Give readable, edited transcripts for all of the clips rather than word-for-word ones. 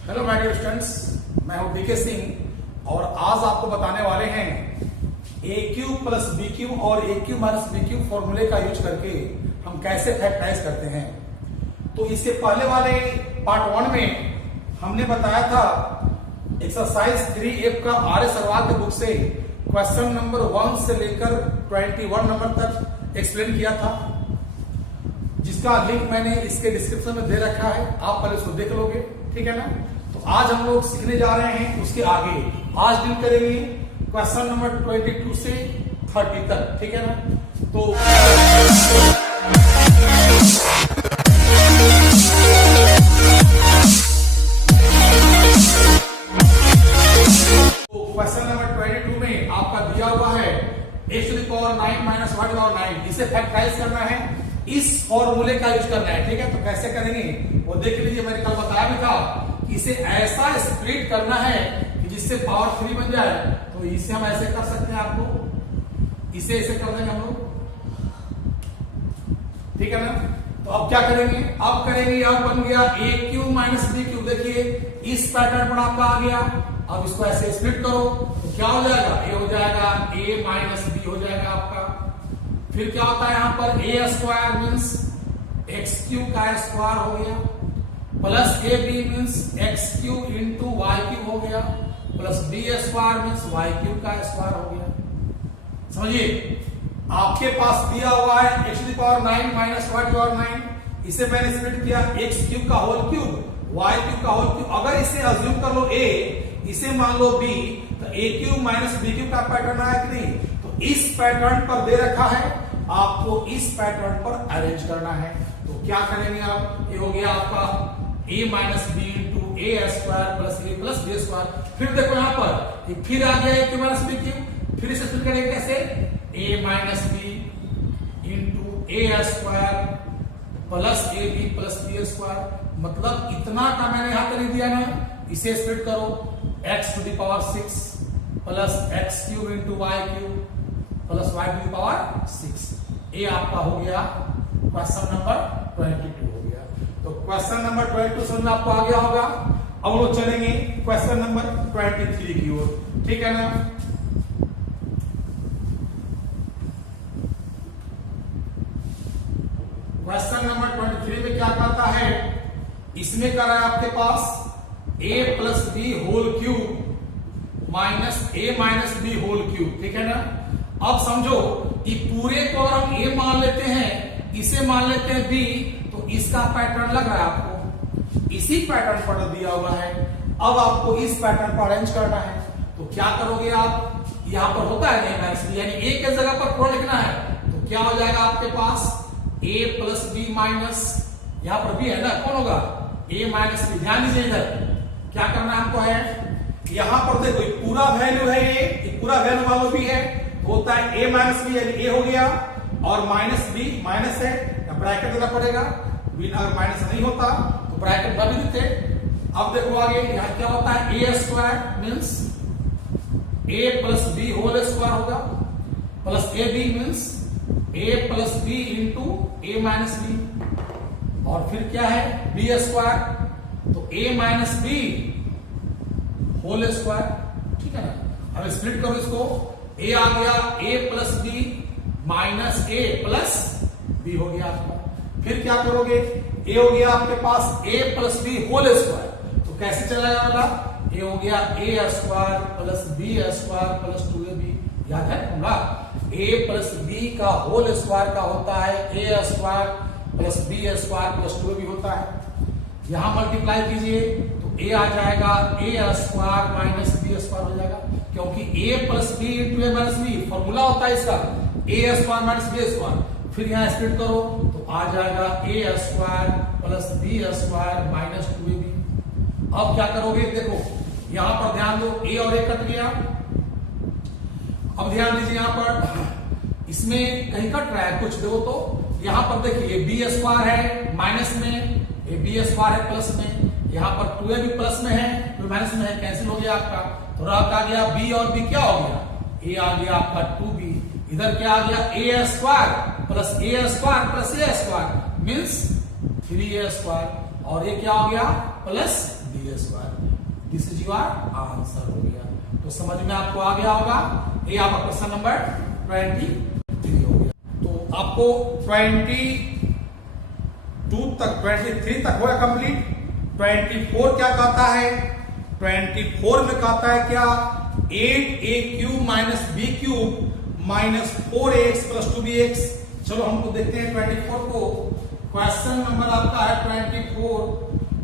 Hello my dear students, मैं हूं DK Singh और आज आपको बताने वाले हैं ए क्यू प्लस बी क्यू और ए क्यू माइनस बी क्यू फॉर्मूले का यूज करके हम कैसे फैक्टराइज करते हैं। तो इसके पहले वाले पार्ट 1 में हमने बताया था एक्सरसाइज 3F का आर्य सरवाल के बुक से क्वेश्चन नंबर 1 से लेकर 21 नंबर तक एक्सप्लेन किया था, जिसका लिंक मैंने इसके डिस्क्रिप्शन में दे रखा है। आप पहले उसको देख लोगे, ठीक है ना। तो आज हम लोग सीखने जा रहे हैं उसके आगे। आज डील करेंगे क्वेश्चन नंबर 22 से 30 तक, ठीक है ना। तो क्वेश्चन नंबर 22 में आपका दिया हुआ है x to the power 9 minus y to the power 9। इसे फैक्टराइज करना है, इस फॉर्मूले का यूज करना है, ठीक है। तो कैसे करेंगे वो देख लीजिए। मैंने कल बताया भी था कि इसे ऐसा स्प्लिट करना है कि जिससे पावर 3 बन जाए। तो इसे हम ऐसे कर सकते हैं, आपको इसे ऐसे कर देंगे हम लोग, ठीक है ना। तो अब क्या करेंगे, अब बन गया a cube minus B Q. देखिए इस पैटर्न पर आपका आ गया। अब इसको ऐसे स्प्लिट करो तो क्या हो जाएगा, ए हो जाएगा, ए माइनस बी हो जाएगा आपका। फिर क्या होता है यहाँ पर a square means x cube का स्क्वायर हो गया, plus A B means x cube into y cube हो गया, plus B square means y cube का स्क्वायर हो गया। समझिए आपके पास दिया हुआ है x to the power 9 minus y to the power 9। इसे मैंने स्प्लिट किया एक्स क्यूब का होल क्यूब, वाई क्यूब का होल क्यूब। अगर इसे अज्यूम कर लो ए, इसे मान लो बी, तो ए क्यूब माइनस बी क्यूब का पैटर्न आया कि नहीं। तो इस पैटर्न पर दे रखा है, आपको इस पैटर्न पर अरेंज करना है। तो क्या करेंगे आप, ये हो गया आपका a minus b into a square plus a plus B square. फिर देखो यहाँ पर फिर आ गया a cube minus B cube. फिर इसे फिर करेंगे कैसे, a minus b into a square plus A B plus B square. मतलब इतना का मैंने यहां कर दिया ना, इसे स्प्लिट करो x to the power 6 plus x cube into y cube plus y to the power 6। ये आपका हो गया क्वेश्चन नंबर 22 हो गया। तो क्वेश्चन नंबर 22 समझ में आपको आ गया होगा। अब लोग चलेंगे क्वेश्चन नंबर 23 की ओर, ठीक है ना। क्वेश्चन नंबर 23 में क्या कहता है, इसमें कर रहा है आपके पास a plus B whole cube minus a minus B whole cube, ठीक है ना। अब समझो कि पूरे को अगर हम a मान लेते हैं, इसे मान लेते हैं b, तो इसका पैटर्न लग रहा है आपको, इसी पैटर्न पर दिया हुआ है। अब आपको इस पैटर्न पर अरेंज करना है। तो क्या करोगे आप, यहां पर होता है नहीं माइनस बी, यानी a के जगह पर थोड़ा लिखना है। तो क्या हो जाएगा आपके पास a प्लस बी माइनस, यहां पर b है ना, कौन होगा a माइनस बी। ध्यान दीजिए इधर क्या करना हमको है, यहां पर देखो पूरा वैल्यू है, ये पूरा वैल्यू वालों भी है, होता है a माइनस बी, यानी a हो गया और माइनस बी माइनस है, ब्रैकेट देना पड़ेगा। अगर माइनस नहीं होता तो ब्रैकेट न भी देते। अब देखो आगे यहां क्या होता है, a square means a plus B whole square होगा, plus A B means a plus B into A minus B. और फिर क्या है बी स्क्वायर, तो a minus B whole square, ठीक है ना। अब स्प्लिट करो इसको, a आ गया a plus b minus a plus b हो गया आपका। फिर क्या करोगे, a हो गया आपके पास a plus B whole square. तो कैसे चलाएगा वाला, a हो गया a square plus B square plus 2ab। याद है होगा, a प्लस बी का होल स्क्वायर का होता है a square plus B square plus 2ab होता है। यहां मल्टीप्लाई कीजिए तो a आ जाएगा a square minus b square हो जाएगा, क्योंकि a plus B into A minus b formula होता है इसका, a square minus b square. फिर यहां स्प्लिट करो तो आ जाएगा a square plus B square minus 2ab। अब क्या करोगे, देखो यहां पर ध्यान दो, a और a कट गया। अब ध्यान दीजिए यहां पर इसमें कहीं कट रहा है कुछ दो, तो यहां पर देखिए b स्क्वायर है माइनस में, ए बी स्क्वायर है प्लस में, यहाँ पर 2a भी प्लस में है, 2 माइनस में है, कैंसिल हो गया आपका। तो आ गया b और b क्या हो गया, a आ गया आपका 2b। इधर क्या आ गया a square plus a square plus a square means 3a square. और ये क्या हो गया plus B square. This is your answer हो गया। तो समझ में आपको आ गया होगा। ये आपका क्वेश्चन नंबर 23 हो गया। तो आपको 22 तक 23 तक हुआ कंप्लीट। 24 क्या कहता है? 24 में कहता है क्या? 8a³ minus b³ minus 4ax plus 2bx। चलो हमको देखते हैं 24 को। क्वेश्चन नंबर आपका है 24।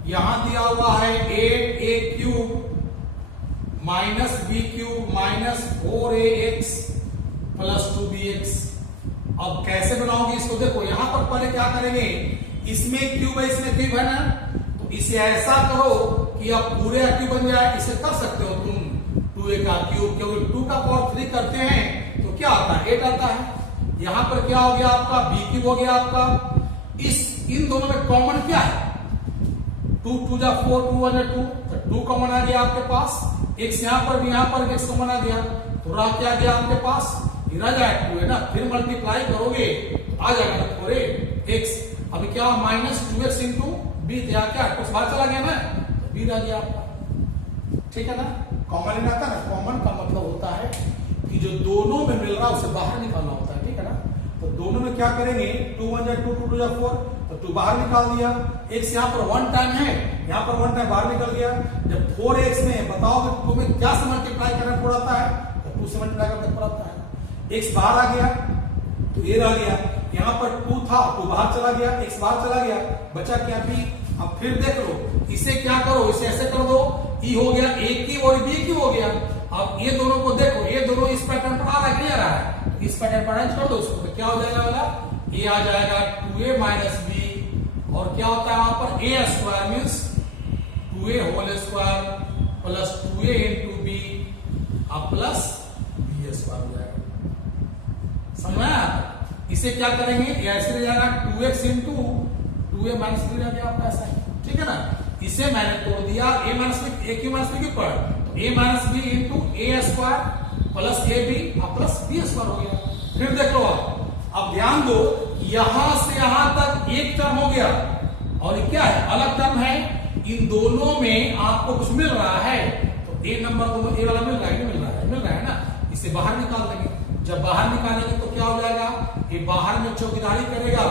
यहां दिया हुआ है 8a³ minus b³ minus 4ax plus 2bx। अब कैसे बनाओगे इसको? देखो यहां पर पहले क्या करेंगे, इसमें क्यूब है, इसमें क्यूब है ना, तो इसे ऐसा करो कि अब पूरे क्यूब बन जाए। इसे कर सकते हो तुम 2a का क्यूब, क्योंकि 2 का पावर 3 करते हैं तो क्या आता है? 8 आता है। यहां पर क्या हो गया आपका? b³ हो गया आपका। इन दोनों में कॉमन क्या है? 2 2 जा 4, 2 1 2, तो 2 कॉमन आ गया आपके पास। x यहां पर भी, यहां पर x कॉमन आ गया, तो रहा क्या गया आपके पास? रह जाएगा 2 है ना, फिर मल्टीप्लाई करोगे तो आ जाएगा 4x। अभी क्या? माइनस 2x इंटू b, क्या कुछ बाहर चला गया ना, तो b रह गया आपका। ठीक है ना, कॉमन लेना था ना। कॉमन का मतलब होता है कि जो दोनों में मिल रहा है उसे बाहर निकालना होता है। ठीक है ना, तो दोनों में क्या करेंगे? 2 1 जा 2, 2 2 जा 4, तो 2 बाहर निकाल दिया। x यहाँ पर 1 टाइम है, यहाँ पर 1 टाइम बाहर निकल गया। जब 4x में बताओ कि 2 में क्या से मल्टीप्लाई करना पड़ता है? तो 2 से मल्टीप्लाई करना पड़ता है। x बाहर आ गया तो ये रह गया। यहाँ पर 2 था, 2 बाहर चला गया, x बाहर चला गया, बचा क्या? b। अब फिर देख लो, इसे क्या करो? इसे ऐसे कर दो, e हो गया a³ और b³ हो गया। अब ये दोनों को देखो, ये दोनों इस पैटर्न पर आ रहा है, क्लियर आ रहा है, तो इस पैटर्न पर अरेंज कर दो उसको, तो क्या हो जाएगा वाला? ये आ जाएगा 2a माइनस b, और क्या होता है वहां पर? a square means 2a whole square plus 2a into b अब प्लस b स्क्वायर हो जाएगा। समझ में आया? इसे क्या करेंगे? ऐसे रह जाएगा 2x into 2a minus b रह गया आपका, ऐसा ही। ठीक है ना, इसे मैंने तोड़ दिया a minus b, a Q minus b पर, तो a minus b into a square plus ab अब प्लस b स्क्वायर हो गया। फिर देख लो अब ध्यान दो, यहां से यहां तक एक टर्म हो गया और क्या है? अलग टर्म है। इन दोनों में आपको कुछ मिल रहा है, तो a नंबर दोनों a वाला मिल रहा है, मिल रहा है ना, इसे बाहर निकाल देंगे। जब बाहर निकालेंगे तो क्या हो जाएगा? ये बाहर में चौकीदारी करेगा,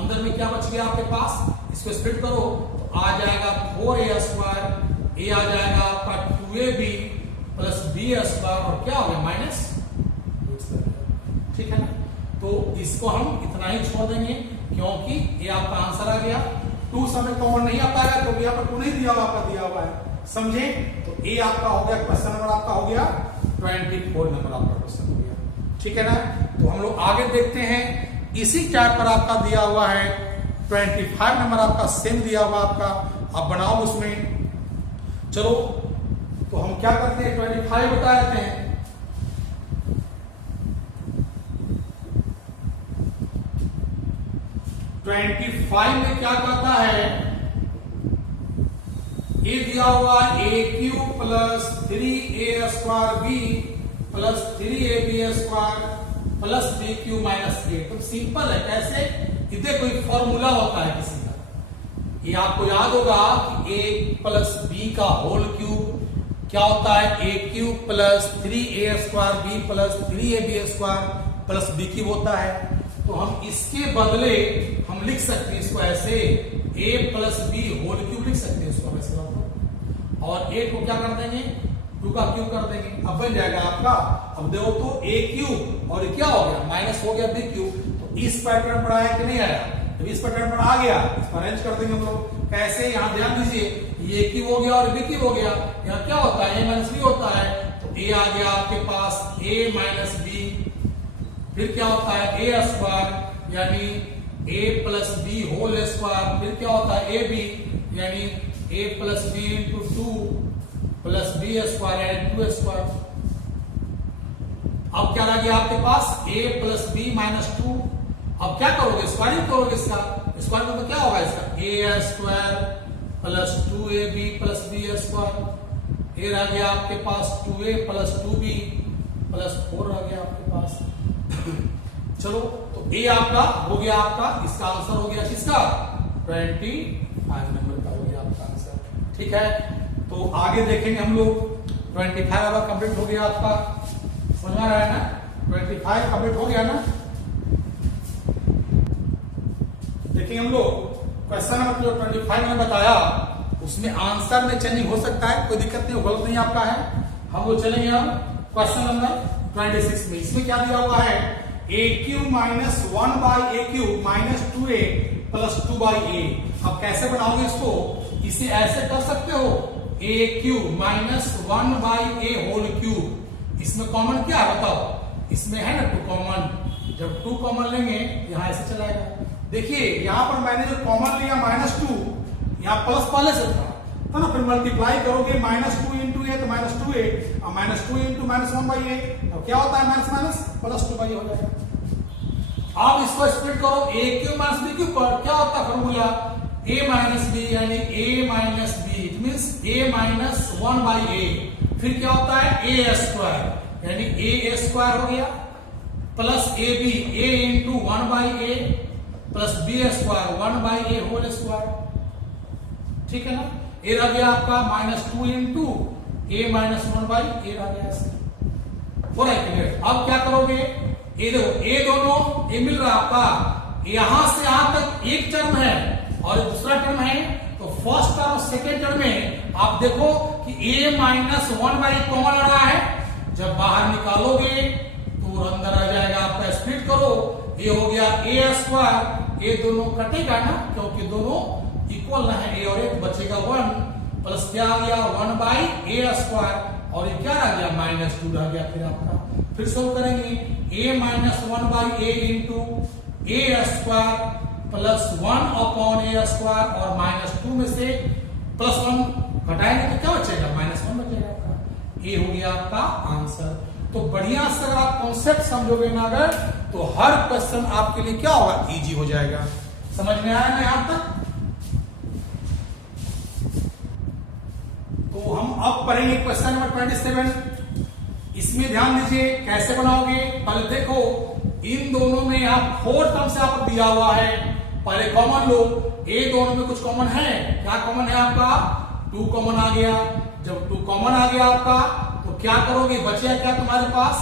अंदर में क्या बच गया आपके पास? इसको स्प्लिट करो तो आ जाएगा 4a स्क्वायर, a आ जाएगा आपका 2ab प्लस b स्क्वायर, और क्या हो गया? माइनस। ठीक है ना, तो इसको हम इतना ही छोड़ देंगे क्योंकि ये आपका आंसर आ गया। 2 समय कॉमन नहीं आ पाएगा क्योंकि यहाँ पर 2 नहीं दिया हुआ, आपका दिया हुआ है। समझे? तो a आपका हो गया, क्वेश्चन नंबर आपका हो गया 24 नंबर आपका क्वेश्चन हो गया। ठीक है ना, तो हम लोग आगे देखते हैं। इसी टाइप पर आपका दिया हुआ है 25 नंबर आपका सेम दिया हुआ आपका, आप बनाओ उसमें। चलो तो हम क्या करते हैं? 25 बता देते हैं। में क्या कहता है? ये दिया हुआ a³ plus 3a square b plus 3ab square plus b³ minus a। तो सिंपल है। कैसे? इधर कोई फॉर्मूला होता है किसी का, ये आपको याद होगा कि a प्लस b का होल क्यूब क्या होता है? a³ plus 3a square b plus 3ab square plus b³ होता है। तो हम इसके बदले हम लिख सकते हैं इसको ऐसे, a plus b whole cube लिख सकते हैं इसको वैसे, और a को क्या कर देंगे? 2 का क्यूब कर देंगे, अब बन जाएगा आपका। अब देखो तो a³ और क्या हो गया? माइनस हो गया b³। तो इस पैटर्न पर आया कि नहीं आया? जब इस पैटर्न पर आ गया, इसको अरेंज कर देंगे हम लोग। कैसे? यहाँ ध्यान दीजिए, ये a³ हो गया और b³ हो गया। यहाँ क्या होता है? a माइनस b होता है, तो a आ गया आपके पास a माइनस b, फिर क्या होता है? a स्क्वायर यानी a plus b whole square, फिर क्या होता है? ab यानी a plus b into 2 plus b square and 2 square. अब क्या लग गया आपके पास? a plus b minus 2। अब क्या करोगे? स्क्वायरिंग करोगे इसका। स्क्वायर तो क्या होगा इसका? a square plus 2ab plus b square. ये रह गया आपके पास 2a प्लस 2b प्लस 4 रह गया आपके पास। चलो तो ए आपका हो गया, आपका इसका आंसर हो गया किसका? 25 नंबर का हो गया आपका आंसर। ठीक है, तो आगे देखेंगे हम लोग। 25 अब कंप्लीट हो गया आपका, समझ में आ रहा है ना? 25 कंप्लीट हो गया ना? देखिए हम लोग क्वेश्चन नंबर जो 25 में बताया उसमें आंसर में चेंजिंग हो सकता है, कोई दिक्कत नहीं, गलत नहीं आपका है। हम लोग चलेंगे हम क्वेश्चन नंबर 26 में। इसमें क्या दिया हुआ है? A cube minus 1 by A cube minus 2a plus 2 by A. अब कैसे बनाओगे इसको? इसे ऐसे कर सकते हो, A cube minus 1 by A whole cube. इसमें कॉमन क्या है बताओ? इसमें है ना 2 कॉमन, जब 2 कॉमन लेंगे यहां ऐसे चलाएगा। देखिए यहां पर मैंने जो कॉमन लिया -2, यहां प्लस पहले से था तो ना, फिर मल्टीप्लाई करोगे -2 इंटू ए तो -2a, और -2 इंटू -1 बाई ए, तो क्या होता है माइनस माइनस प्लस 2 बाई हो जाएगा। अब इसको स्प्लिट करो A cube minus B cube पर, क्या होता है फॉर्मूला? a माइनस बी यानी a minus B, it means a minus 1 by A. फिर क्या होता है? a स्क्वायर यानी a स्क्वायर हो गया plus A B, a into 1 by A plus B square 1 by A whole square, ठीक है ना? ए रह गया आपका -2 into A minus 1 by A रह गया ऐसे, हो रहा है क्लियर? अब क्या करोगे? ये देखो ए दोनों ए मिल रहा है आपका, यहां से यहां तक एक टर्म है और दूसरा टर्म है, तो फर्स्ट टर्म सेकेंड टर्म में आप देखो कि a माइनस 1 बाई कॉमन आ रहा है, जब बाहर निकालोगे तो अंदर आ जाएगा आपका, स्प्लिट करो, ये हो गया a स्क्वायर, ये दोनों कटेगा ना क्योंकि दोनों इक्वल ना है, ए और एक बचेगा 1 प्लस क्या आ गया 1 बाई ए स्क्वायर, और ये क्या आ गया -2 रह गया। फिर आपका फिर सोल्व करेंगे, a minus 1 by A into a square plus 1 upon A square, और -2 में से +1 घटाएंगे तो क्या बचेगा? -1 बचेगा आपका। ये हो गया आपका आंसर। तो बढ़िया से अगर आप कॉन्सेप्ट समझोगे ना अगर, तो हर क्वेश्चन आपके लिए क्या होगा? इजी हो जाएगा। समझ में आया ना यहां तक? तो हम अब पढ़ेंगे क्वेश्चन नंबर 27। इसमें ध्यान दीजिए कैसे बनाओगे। पहले देखो इन दोनों में आप 4 टर्म से आपको दिया हुआ है, पहले कॉमन लो। ए दोनों में कुछ कॉमन है, क्या कॉमन है आपका? 2 कॉमन आ गया। जब 2 कॉमन आ गया आपका तो क्या करोगे? बचेगा क्या तुम्हारे पास?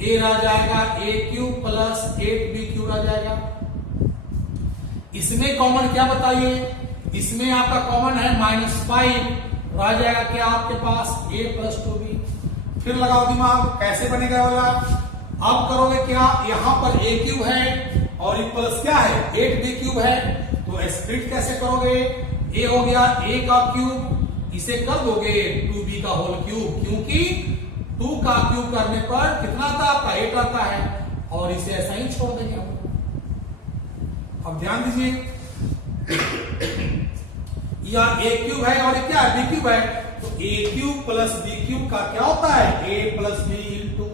ए रह जाएगा ए क्यूब प्लस 8b क्यूब रह जाएगा। इसमें कॉमन क्या बताइए? इसमें आपका कॉमन है -5, रह जाएगा क्या आपके पास? a plus 2b। फिर लगाओ दिमाग, कैसे बनेगा वाला? अब करोगे क्या? यहां पर a क्यूब है और ये प्लस क्या है? 8b क्यूब है, तो स्प्लिट कैसे करोगे? a हो गया a का क्यूब, इसे कर दोगे 2b का होल क्यूब, क्योंकि 2 का क्यूब करने पर कितना आता है आपका? 8 आता है, और इसे ऐसा ही छोड़ देंगे हम। अब ध्यान दीजिए, यह a क्यूब है और ये क्या है? b क्यूब है, तो a cube plus b cube का क्या होता है? a plus b into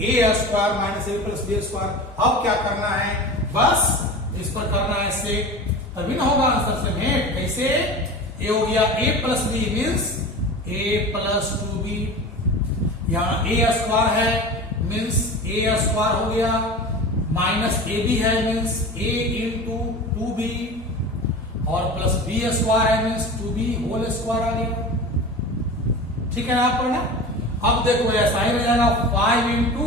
a square minus a plus B square. अब क्या करना है? बस इस पर करना है ऐसे, तभी ना होगा आंसर से भेंट। कैसे? ए हो गया a plus b means a plus 2b, यहाँ ए स्क्वायर है मीन्स ए स्क्वायर हो गया, माइनस ए बी है मीन्स a इंटू 2b, और प्लस बी स्क्वायर है मीन्स 2b होल स्क्वायर आ गया। ठीक है यहाँ पर ना? अब देखो ऐसा ही रह जाएगा 5 इंटू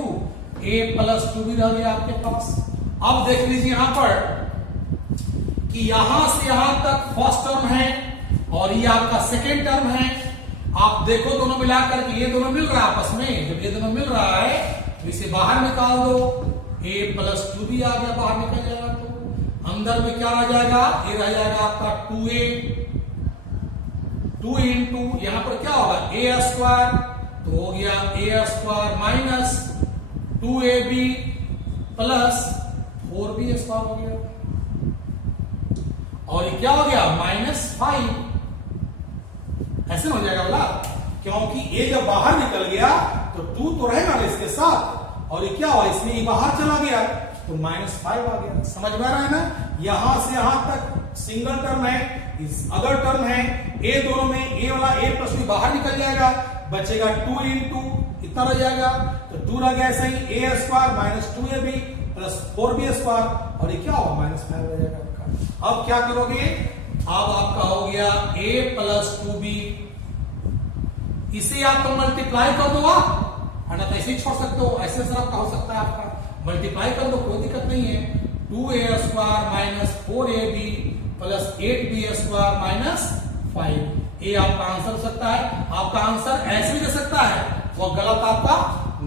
ए प्लस 2b रह गया आपके पास। अब देख लीजिए यहां पर कि यहां से यहां तक फर्स्ट टर्म है और ये आपका सेकेंड टर्म है। आप देखो दोनों मिलाकर के ये दोनों मिल रहा है आपस में, जब ये दोनों मिल रहा है तो इसे बाहर निकाल दो, a प्लस 2b आ गया, बाहर निकल जाएगा, तो अंदर में क्या रह जाएगा? ये रह जाएगा आपका 2a, 2 इंटू यहां पर क्या होगा? a स्क्वायर, तो हो गया a square minus 2ab plus 4b square हो गया, और ये क्या हो गया? -5। ऐसे हो जाएगा बोला, क्योंकि a जब बाहर निकल गया तो 2 तो रहेगा ना इसके साथ, और ये क्या हुआ? इसमें ये बाहर चला गया तो -5 आ गया। समझ में आ रहा है ना? यहां से यहां तक सिंगल टर्म है, इस अदर टर्म है, a दोनों में a वाला a प्लस b बाहर निकल जाएगा, बचेगा 2 इंटू इतना रह जाएगा, तो 2 रह गया ऐसे ही a square minus 2ab plus 4b square, और ये क्या होगा? -5 रह जाएगा आपका। अब क्या करोगे? अब आपका हो गया a प्लस 2b इसे या तो मल्टीप्लाई कर दो आप, है ना, तो ऐसे ही छोड़ सकते हो, ऐसे सर आपका हो सकता है आपका मल्टीप्लाई कर दो, कोई दिक्कत नहीं है। 2a² minus 4ab plus 8b² minus 5, ये आपका आंसर हो सकता है। आपका आंसर ऐसे भी दे सकता है, वो गलत आपका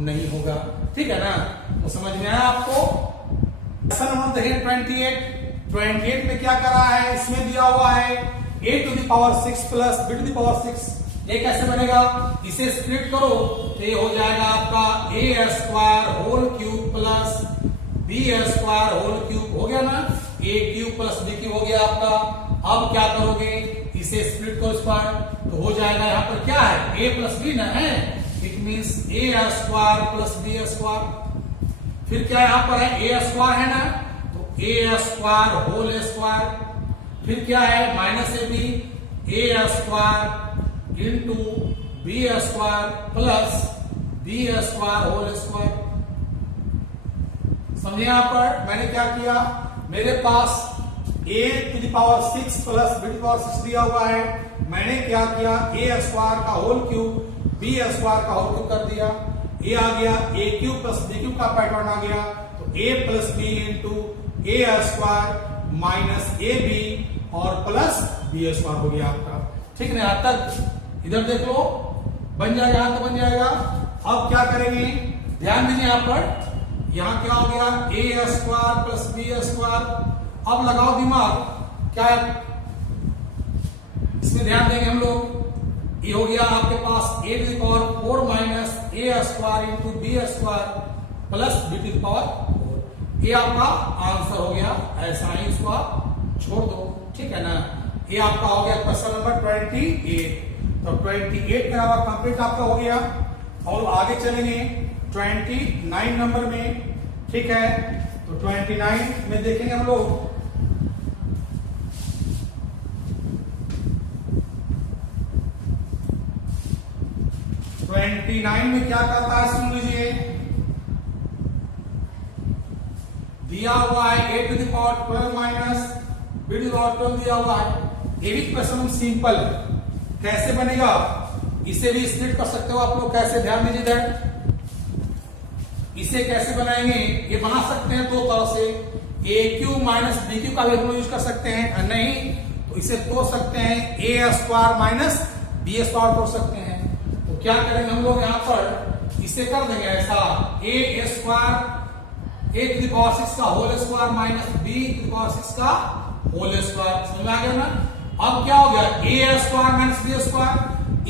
नहीं होगा, ठीक है ना। तो समझ में आया आपको। क्वेश्चन नंबर देखिए 28 में क्या करा है, इसमें दिया हुआ है a⁶ प्लस b⁶। ये कैसे बनेगा, इसे स्प्लिट करो तो ये हो जाएगा आपका a² whole cube plus b² whole cube, हो गया ना, a³ प्लस b³ हो गया आपका। अब क्या करोगे, इसे स्प्लिट करो इस पर, तो हो जाएगा यहाँ पर क्या है, a प्लस b ना है, it means a² plus b²। फिर क्या यहाँ पर है, a² है ना, तो a² होल स्क्वायर। फिर क्या है, minus ab, a² into b² plus b² whole square. समझे यहाँ पर मैंने क्या किया, मेरे पास a⁶ प्लस b⁶ दिया हुआ है, मैंने क्या किया, a² का होल क्यूब b² का होल क्यूब कर दिया, ये आ गया a³ प्लस b³ का पैटर्न आ गया, तो a plus b into a² minus ab और प्लस b² हो गया आपका, ठीक है। यहां तक इधर देख लो, बन जाएगा, यहां तो बन जाएगा। अब क्या करेंगे, ध्यान दीजिए यहां पर, यहां क्या हो गया, a² प्लस b²। अब लगाओ दिमाग, क्या है इसमें ध्यान देंगे हम लोग, ये हो गया आपके पास a⁴ minus a² into b² plus b⁴। ये आपका आंसर हो गया, ऐसा ही इसको आप छोड़ दो, ठीक है ना। ये आपका हो गया क्वेश्चन नंबर 28। तो 28 का कंप्लीट आपका हो गया, और आगे चलेंगे 29 नंबर में, ठीक है। तो 29 में देखेंगे हम लोग, में क्या करता है, सुन लीजिए, दिया हुआ है a⁴ माइनस b⁴ दिया हुआ है। ये भी क्वेश्चन सिंपल है, कैसे बनेगा, इसे भी स्प्लिट कर सकते हो आप लोग, कैसे, ध्यान दीजिए इधर, इसे कैसे बनाएंगे, ये बना सकते हैं दो तरह से, a³ माइनस b³ का भी हम लोग यूज कर सकते हैं, नहीं तो इसे तोड़ सकते हैं, a² माइनस b² तोड़ सकते हैं। तो क्या करेंगे हम लोग, यहाँ पर इसे कर देंगे ऐसा, a⁴ का होल स्क्वायर माइनस b⁶ का होल स्क्वायर, समझ में आ गया ना। अब क्या हो गया, a² माइनस b²,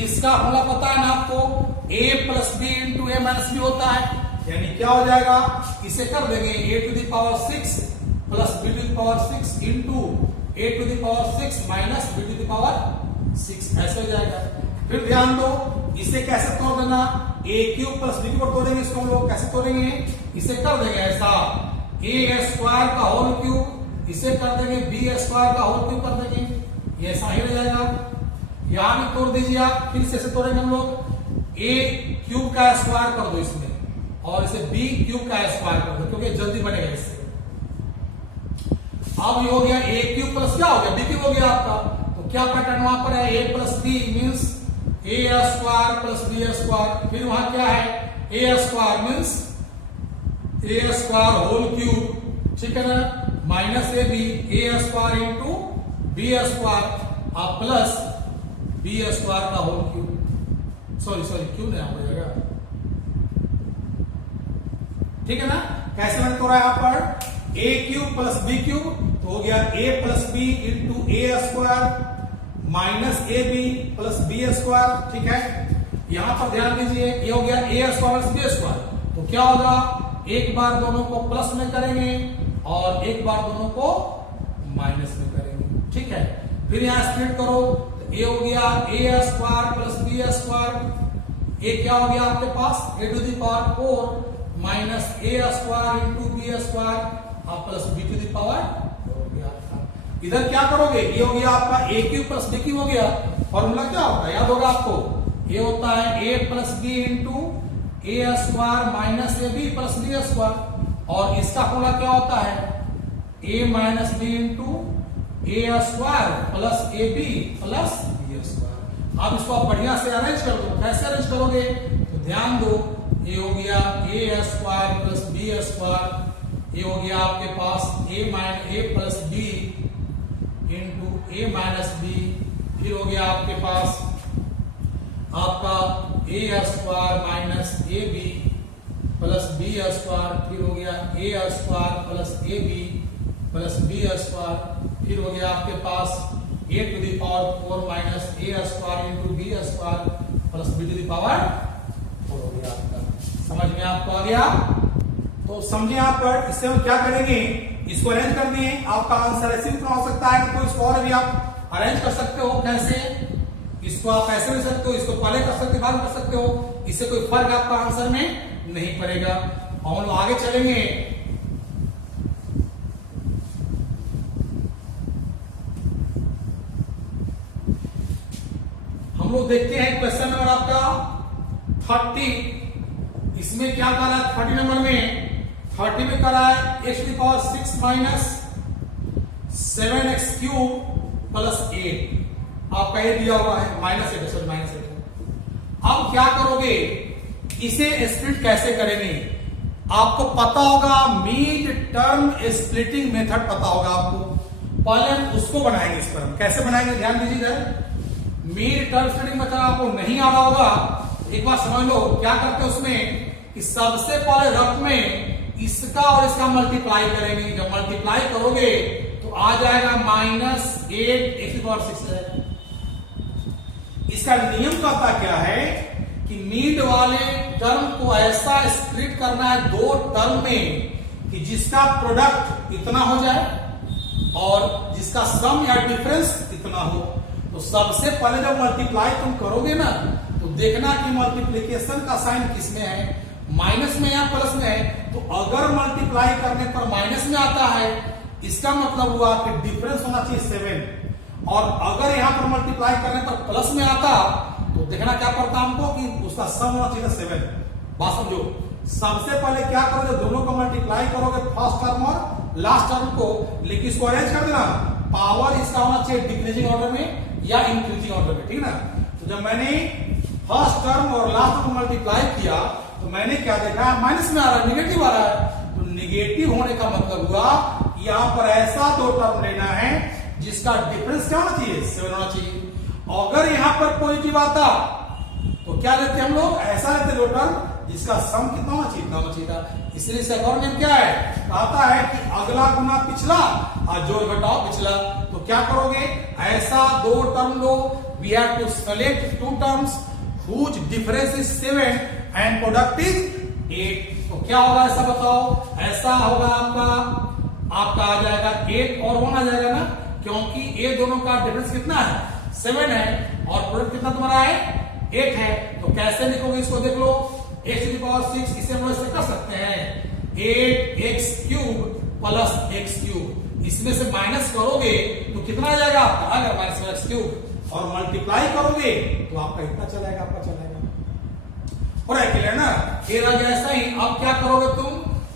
इसका फॉर्मूला पता है ना आपको, a plus b into a minus b होता है, यानी क्या हो जाएगा, इसे कर देंगे a⁶ plus b⁶ into a⁶ minus b⁶, ऐसे हो जाएगा। फिर ध्यान दो, इसे कैसे तोड़ देना, a³ प्लस b³ तोड़ेंगे, इसको हम लोग कैसे तोड़ेंगे, इसे कर देंगे ऐसा, a² का होल क्यूब, इसे कर देंगे b² का होल क्यूब कर देंगे, ये ऐसा ही हो जाएगा। यहां भी तोड़ दीजिए आप, फिर से तोड़ेंगे हम लोग, a³ का स्क्वायर कर दो इसमें, और इसे b³ का स्क्वायर कर दो, क्योंकि जल्दी बनेगा इससे। अब ये हो गया a³ प्लस क्या हो गया, b³ हो गया आपका, तो क्या पैटर्न वहां पर है, a plus b means a² plus b², फिर वहां क्या है, a² means a² whole cube, ठीक है ना, minus ab, a² into b² plus b² का होल क्यूब, सॉरी क्यों नहीं हो जाएगा, ठीक है ना। कैसे मैंने तोड़ा यहाँ पर, a³ प्लस b³ तो हो गया a plus b into a² minus ab plus b², ठीक है। यहां पर ध्यान दीजिए, ये हो गया a² प्लस b², तो क्या होगा, एक बार दोनों को प्लस में करेंगे और एक बार दोनों को माइनस में करेंगे, ठीक है। फिर यहां स्प्लिट करो, तो ये हो गया a² प्लस b², ये क्या हो गया आपके पास, a⁴ minus a² into b² plus b⁴ हो गया। इधर क्या करोगे, ये हो गया आपका a³ प्लस b³ हो गया, फॉर्मूला क्या होता है याद होगा आपको, ये होता है a plus b into a² minus ab plus b², और इसका फॉर्मूला क्या होता है, a minus b into a² plus ab plus b²। अब इसको आप बढ़िया से अरेंज कर दो। कैसे अरेंज करोगे? तो ध्यान दो, ये हो गया A square plus B square, ये हो गया आपके पास A plus B into A minus B, फिर हो गया आपके पास आपका A square minus A B plus B square, फिर हो गया A square plus A B plus B square, फिर हो गया आपके पास A to the power 4 minus A square into B square plus B to the power 4 हो गया आपका। समझ में आपको आ गया? तो समझे यहाँ पर। इससे हम क्या करेंगे, इसको अरेंज कर दिए, आपका आंसर ऐसे भी हो सकता है, तो इसको और भी आप अरेंज कर सकते हो। कैसे? इसको आप ऐसे भी सकते हो, इसको पहले कर सकते हो, बाद में कर सकते हो, इससे कोई फर्क आपका आंसर में नहीं पड़ेगा। और हम लोग आगे चलेंगे। हम लोग देखते हैं क्वेश्चन नंबर आपका 30। इसमें क्या कर रहा है? 30 नंबर में 30 में कर रहा है x to the power 6 minus 7x cube plus 8। आपका ये दिया हुआ है माइनस 8। अब क्या करोगे? इसे स्प्लिट कैसे करेंगे? आपको पता होगा मिड टर्म स्प्लिटिंग मेथड पता होगा आपको। पहले हम उसको बनाएंगे। इस पर हम कैसे बनाएंगे ध्यान दीजिए इधर। मिड टर्म स्प्लिटिंग मेथड आपको नहीं आ रहा होगा, एक बार समझ लो। क्या करते हैं उसमें कि सबसे पहले रफ में इसका और इसका मल्टीप्लाई करेंगे। जब मल्टीप्लाई करोगे तो आ जाएगा माइनस 8x⁶। इसका नियम कहता क्या है कि मीड वाले टर्म को ऐसा स्प्लिट करना है दो टर्म में कि जिसका प्रोडक्ट इतना हो जाए और जिसका सम या डिफरेंस इतना हो। तो सबसे पहले जब मल्टीप्लाई तुम करोगे ना, तो देखना कि मल्टीप्लिकेशन का साइन किसमें है, माइनस में या प्लस में है। तो अगर मल्टीप्लाई करने पर माइनस में आता है, इसका मतलब हुआ कि डिफरेंस होना चाहिए 7। और अगर यहां पर मल्टीप्लाई करने पर प्लस में आता, तो देखना क्या पड़ता हमको कि उसका सम होना चाहिए 7। बात समझो। सबसे पहले क्या करोगे, दोनों को मल्टीप्लाई करोगे, फर्स्ट टर्म और लास्ट टर्म को, लेकिन इसको अरेंज कर देना। पावर इसका होना चाहिए डिक्रीजिंग ऑर्डर में या इंक्रीजिंग ऑर्डर में, ठीक ना। तो जब मैंने फर्स्ट टर्म और लास्ट टर्म मल्टीप्लाई किया तो मैंने क्या देखा, माइनस में आ रहा है, निगेटिव आ रहा है। तो निगेटिव होने का मतलब हुआ यहां पर ऐसा दो टर्म लेना है जिसका डिफरेंस क्या होना चाहिए, 7 होना चाहिए। अगर यहां पर पॉजिटिव आता तो क्या लेते हम लोग, ऐसा लेते दो टर्म जिसका सम कितना होना चाहिए, इतना होना चाहिए था। इसलिए इसका गवर्नमेंट क्या है, कहता है कि अगला गुना पिछला और जोड़ घटाओ पिछला। तो क्या करोगे, ऐसा दो टर्म लो। We have to select two terms whose difference is 7 and product is 8। तो क्या होगा ऐसा बताओ, ऐसा होगा आपका आ जाएगा 8 और 1 आ जाएगा ना, क्योंकि ये दोनों का डिफरेंस कितना है, 7 है, और प्रोडक्ट कितना तुम्हारा है, 8 है। तो कैसे लिखोगे इसको देख लो, x⁶ इसे हम ऐसे कर सकते हैं 8x³ प्लस x³। इसमें से माइनस करोगे तो कितना आ जाएगा आपका, अगर -x³ और मल्टीप्लाई करोगे तो आपका इतना चलेगा, आपका चलेगा। और क्लियर ना, ये रह गया ऐसा ही। अब क्या करोगे तुम,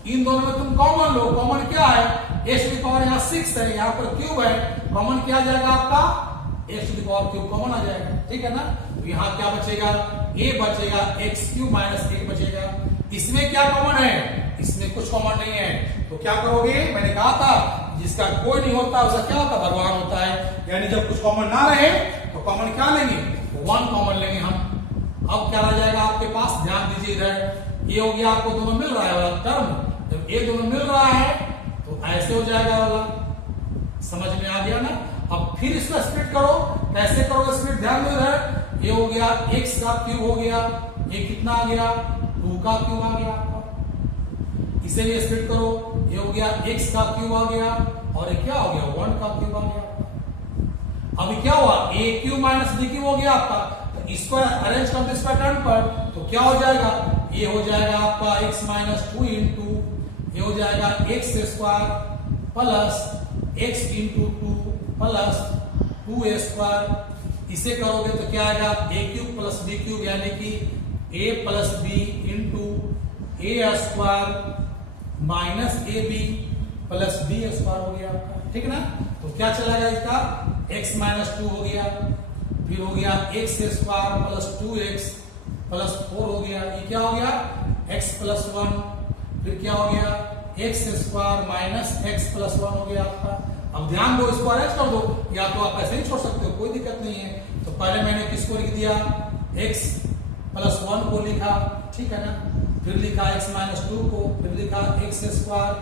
इन दोनों में तुम कॉमन लो। कॉमन क्या है, x⁴ यहाँ 6 है, यहाँ पर क्यूब है, कॉमन क्या आ जाएगा आपका, x³ कॉमन आ जाएगा, ठीक है ना। तो यहाँ क्या बचेगा, a बचेगा, x³ माइनस 8 बचेगा। इसमें क्या कॉमन है, इसमें कुछ कॉमन नहीं है। तो क्या करोगे, मैंने कहा था जिसका कोई नहीं होता उसका क्या होता, भगवान होता है। यानी जब कुछ कॉमन ना रहे तो कॉमन क्या लेंगे, 1 कॉमन लेंगे हम। अब क्या रह जाएगा आपके पास, ध्यान दीजिए इधर। ये हो गया, आपको दोनों मिल रहा है वाला टर्म। जब ये दोनों मिल रहा है तो ऐसे हो जाएगा वाला, समझ में आ गया ना। अब फिर इसको स्प्लिट करो, कैसे करोगे स्प्लिट, ध्यान दो इधर। ये हो गया x³ हो गया, ये कितना आ गया, 2 का क्यूब आ गया आपका। इसे भी स्प्लिट करो, ये हो गया x³ आ गया, और ये क्या हो गया, 1 का क्यूब आ गया। अभी क्या हुआ, a³ माइनस b³ हो गया आपका। तो इसको अरेंज कर दो इस पैटर्न पर, तो क्या हो जाएगा, ये हो जाएगा आपका x-2 इंटू, ये हो जाएगा x² plus x into 2 plus 2a²। इसे करोगे तो क्या आएगा, a³ प्लस b³ यानी कि a plus b into a² minus ab plus b² हो गया आपका, ठीक है ना। तो क्या चला गया इसका, x-2 हो गया, फिर हो गया x square plus 2x plus 4 हो गया, ये क्या हो गया x प्लस 1, फिर क्या हो गया x square minus x plus 1 हो गया आपका। अब ध्यान दो, इसको अरेंज कर दो, या तो आप ऐसे ही छोड़ सकते हो, कोई दिक्कत नहीं है। तो पहले मैंने किसको लिख दिया x प्लस 1 को लिखा, ठीक है ना, फिर लिखा x माइनस 2 को, फिर लिखा x square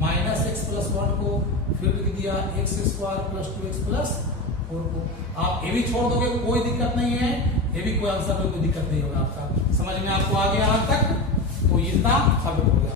minus x plus 1 को, फिर लिख दिया x square plus 2x plus 4 को। आप ये भी छोड़ दोगे कोई दिक्कत नहीं है, ये भी कोई आंसर में कोई दिक्कत नहीं होगा आपका। समझ में आपको आ गया यहाँ तक? तो इतना हल हो गया।